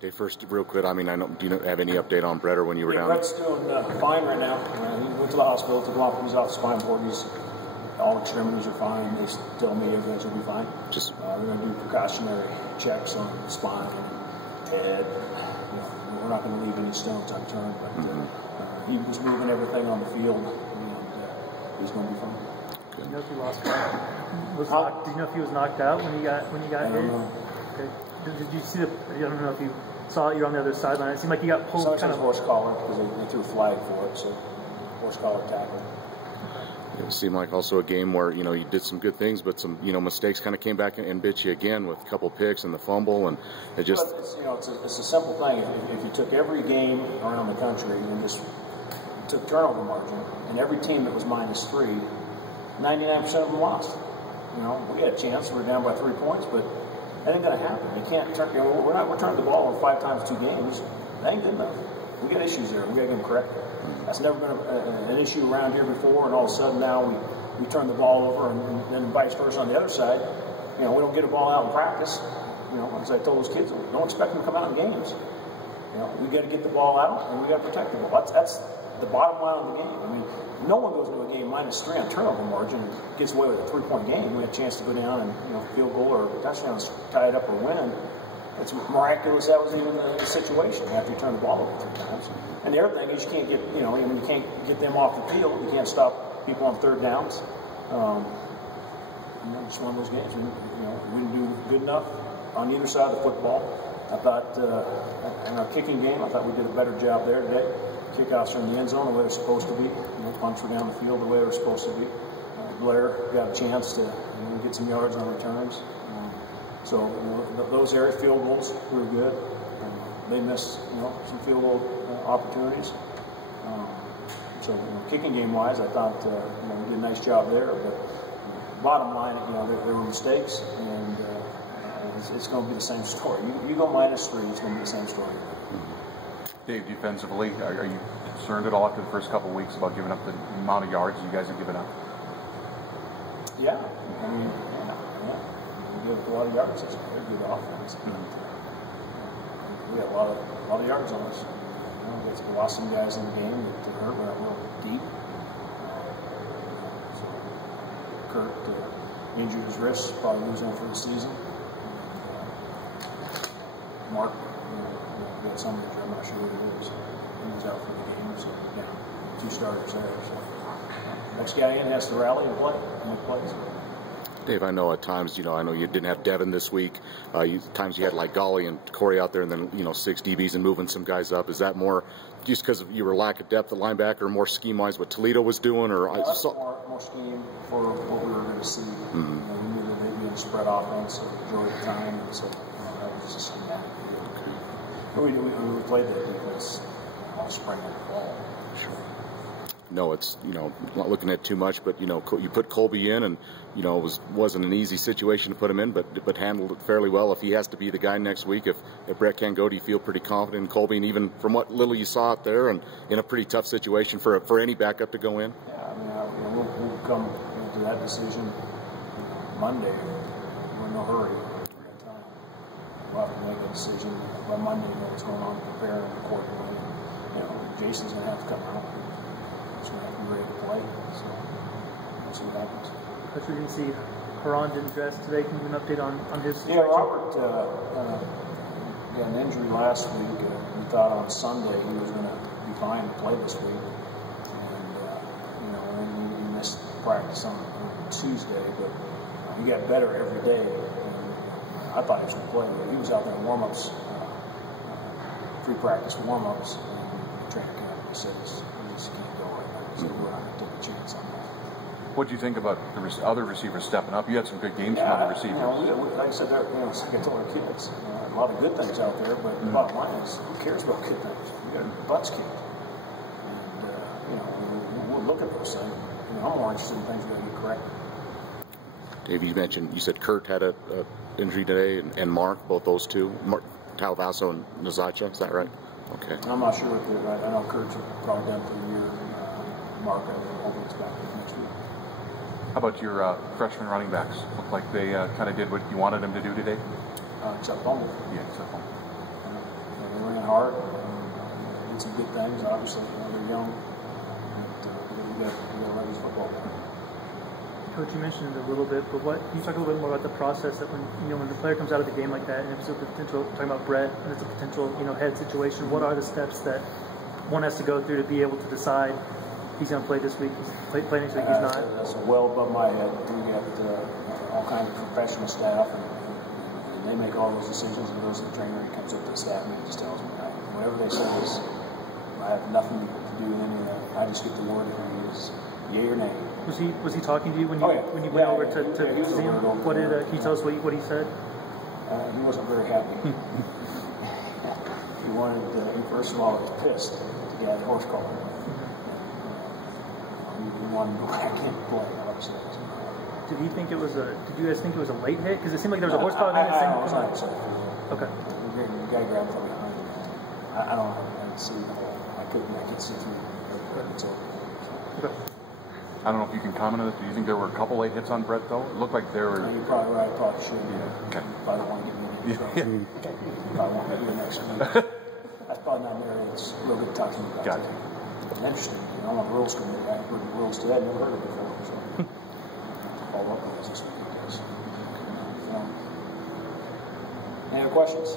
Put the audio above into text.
Dave, first, real quick, I mean, do you have any update on Brett or when you were down? Brett's doing fine right now. He went to the hospital, took him off, he's off the spine board. All extremities are fine. They tell me everything's going to be fine. Just they're going to do precautionary checks on the spine and head. We're not going to leave any stones unturned, but he was moving everything on the field, and he's going to be fine. Do you know if he lost? Did you know if he was knocked out when he got hit? I don't know. Okay. Did you see the? I don't know if you saw it. You're on the other sideline. It seemed like he got pulled. Kind of horse collar because they threw a flag for it, so horse collar tackle. It seemed like also a game where you did some good things, but some mistakes kind of came back and bit you again with a couple picks and the fumble, and it just. But it's a simple thing. If you took every game around the country and just took turnover margin, and every team that was -3, 99% of them lost. We had a chance. We were down by 3 points, but that ain't going to happen. You can't turn. We're turning the ball over 5 times 2 games. That ain't good enough. We got issues there. We got to get them corrected. That's never been an issue around here before, and all of a sudden now we turn the ball over, and then vice versa on the other side. We don't get a ball out in practice. As I told those kids, don't expect them to come out in games. We got to get the ball out, and we got to protect the ball. That's the bottom line of the game. I mean, no one goes into a game -3 on turnover margin and gets away with a 3-point game. We had a chance to go down and field goal or touchdown, tie it up or win. It's miraculous that was even the situation after you turn the ball over 3 times. And the other thing is you can't get you can't get them off the field. You can't stop people on 3rd downs. It's one of those games. We didn't do good enough on either side of the football. I thought in our kicking game, I thought we did a better job there today. Kickoffs are in the end zone the way they're supposed to be. Punts were down the field the way they're supposed to be. Blair got a chance to get some yards on returns. So those area field goals were good. They missed some field goal opportunities. So kicking game wise, I thought we did a nice job there. But bottom line, there were mistakes, and it's going to be the same story. You go -3, it's going to be the same story. Dave, defensively, are you concerned at all after the first couple of weeks about giving up the amount of yards you guys have given up? Yeah, I mean, we gave up a lot of yards. It's a very good offense. We had a lot of yards on us. We lost some guys in the game that hurt. We're not real deep. So Kurt injured his wrist, probably losing for the season. Mark got some injury. I'm not sure what it is. He was out for the game, so yeah, 2 starters there. So next guy in has to rally and play. And plays. Dave, I know at times, I know you didn't have Devin this week. Times you had like Golly and Corey out there, and then 6 DBs and moving some guys up. Is that more just because of your lack of depth at linebacker, or more scheme-wise what Toledo was doing, or more scheme for what we were going to see? We knew that they'd be in a spread offense a majority of the time, and so that was just schematic. We played that defense all spring and fall. Sure. No, it's not looking at too much, but you put Colby in, and it wasn't an easy situation to put him in, but handled it fairly well. If he has to be the guy next week, if Brett can't go, do you feel pretty confident in Colby? And even from what little you saw out there, and in a pretty tough situation for any backup to go in. Yeah, I mean, we'll come to that decision Monday. We're in no hurry. We'll have to make a decision by Monday. Know what's going on, prepare accordingly. Jason's going to have to come out. He's going to have to be ready to play. So we'll see what happens. But we didn't see Haran didn't dress today. Can you give an update on his? Yeah, Robert got an injury last week. We thought on Sunday he was going to be fine to play this week, and then we missed practice on Tuesday, but he got better every day. I thought he was going to play, but he was out there in warm-ups, pre-practice warm-ups, and training camp. He said he just can't go right now. So we're not going to take a chance on that. What do you think about the other receivers stepping up? You had some good games from other receivers. Like I said, like I told our kids, a lot of good things out there, but the bottom line is, who cares about good things? We got butts kicked. And, we'll look at those things. I'm more interested in things that are going to get corrected. Dave, you said Kurt had a injury today, and Mark, both those two, Talvaso and Nazacha, is that right? Okay. I'm not sure what they're. I know Kurt's probably done for the year. Mark, I hope it's back next week. How about your freshman running backs? Looked like they kind of did what you wanted them to do today. Chuck Bumble. Yeah, Chuck Bumble. did some good things. Obviously, they're young. But we got to let these football play. Coach, you mentioned it a little bit, but can you talk a little bit more about the process that when the player comes out of the game like that, and if it's a potential, talking about Brett, and it's a potential head situation, what are the steps that one has to go through to be able to decide he's going to play this week, play next week, he's not? That's well above my head. We got all kinds of professional staff, and they make all those decisions, and goes to the trainer, he comes up to the staff and he just tells me that. Whatever they say is, I have nothing to do with any of that. I just get the word from you is yay or nay. Was he talking to you when you went over to see him? What did can you tell us what he said? He wasn't very happy. He wanted. He first of all was pissed to get the horse collar. He wanted to go back in and play. Obviously. Did he think it was a? Did you guys think it was a late hit? Because it seemed like there was a horse collar. I was not upset. Okay. The guy grabbed from behind. I don't know. I didn't see the whole. I could see through. Okay. I don't know if you can comment on it. Do you think there were a couple late hits on Brett, though? It looked like there were. No, you're probably right. I probably should. Yeah. Okay. You probably don't want to get me in trouble. You probably want me to do the next one. That's probably not an area that's real good talking about. Got it. Interesting. You know, rules come in. I've heard the rules too. I've never heard of it before. So follow up on this. Any other questions?